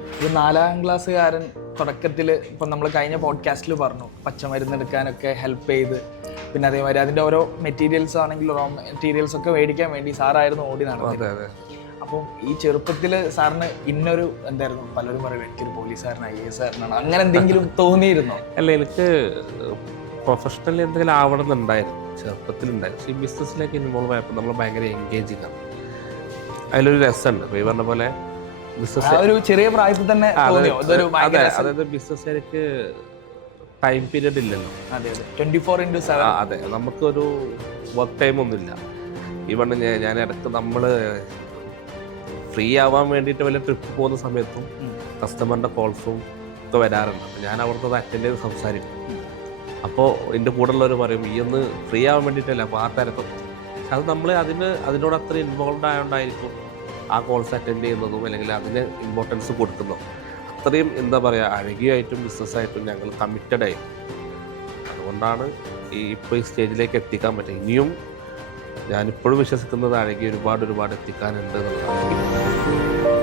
ഒരു 4ാം ക്ലാസ്സുകാരൻ തുടക്കത്തിൽ ഇപ്പം നമ്മൾ കഴിഞ്ഞ പോഡ്കാസ്റ്റിൽ പറഞ്ഞു പച്ചമരുന്നെടുക്കാനൊക്കെ ഹെൽപ്പ് ചെയ്ത്, പിന്നെ അതേമാതിരി അതിൻ്റെ ഓരോ മെറ്റീരിയൽസ് ആണെങ്കിൽ റോ മെറ്റീരിയൽസ് ഒക്കെ മേടിക്കാൻ വേണ്ടി സാറായിരുന്നു ഓടി നടന്നത്. അപ്പം ഈ ചെറുപ്പത്തിൽ സാറിന് ഇന്നൊരു എന്തായിരുന്നു, പലരും പറയും എനിക്കൊരു പോലീസുകാരൻ IAS കാരനാണ്, അങ്ങനെ എന്തെങ്കിലും തോന്നിയിരുന്നോ? അല്ല, എനിക്ക് പ്രൊഫഷണലി എന്തെങ്കിലും ആവണം എന്നുണ്ടായിരുന്നു, ചെറുപ്പത്തിലുണ്ടായിരുന്നു. ഈ ബിസിനസ്സിലേക്ക് ഇൻവോൾവ് ആയപ്പോൾ നമ്മൾ ഭയങ്കര എൻഗേജിങ് ആണ്. അതിലൊരു രസമുണ്ട്. ഇപ്പോൾ ഈ പറഞ്ഞ പോലെ ബിസിനസ് ഒരു ചെറിയ പ്രായത്തിൽ തന്നെ അതായത് ബിസിനസ്സുകാർക്ക് ടൈം പീരീഡ് ഇല്ലല്ലോ. 24/7. അതെ, നമുക്കൊരു വർക്ക് ടൈം ഒന്നുമില്ല. ഈ പറഞ്ഞ ഞാൻ ഇടയ്ക്ക് നമ്മൾ ഫ്രീ ആവാൻ വേണ്ടിയിട്ട് വല്ല ട്രിപ്പ് പോകുന്ന സമയത്തും കസ്റ്റമറിൻ്റെ കോൾസും ഒക്കെ വരാറുണ്ട്. അപ്പോൾ ഞാൻ അവിടുത്തെ അറ്റൻഡ് ചെയ്ത് സംസാരിക്കും. അപ്പോൾ എൻ്റെ കൂടെയുള്ളവർ പറയും ഈ ഒന്ന് ഫ്രീ ആവാൻ വേണ്ടിയിട്ടല്ല, അപ്പോൾ ആ തിരക്കും. പക്ഷെ അത് നമ്മൾ അതിനോട് അത്ര ഇൻവോൾവ് ആയതുകൊണ്ടായിരിക്കും ആ കോൾസ് അറ്റൻഡ് ചെയ്യുന്നതും അല്ലെങ്കിൽ അതിന് ഇമ്പോർട്ടൻസ് കൊടുക്കുന്നതും. അത്രയും എന്താ പറയുക, അഴകിയായിട്ടും ബിസിനസ്സായിട്ടും ഞങ്ങൾ കമ്മിറ്റഡ് ആയി. അതുകൊണ്ടാണ് ഇപ്പോൾ ഈ സ്റ്റേജിലേക്ക് എത്തിക്കാൻ പറ്റുക. ഇനിയും ഞാനിപ്പോഴും വിശ്വസിക്കുന്നത് അഴകി ഒരുപാട് എത്തിക്കാനുണ്ട് എന്നുള്ളതാണ്.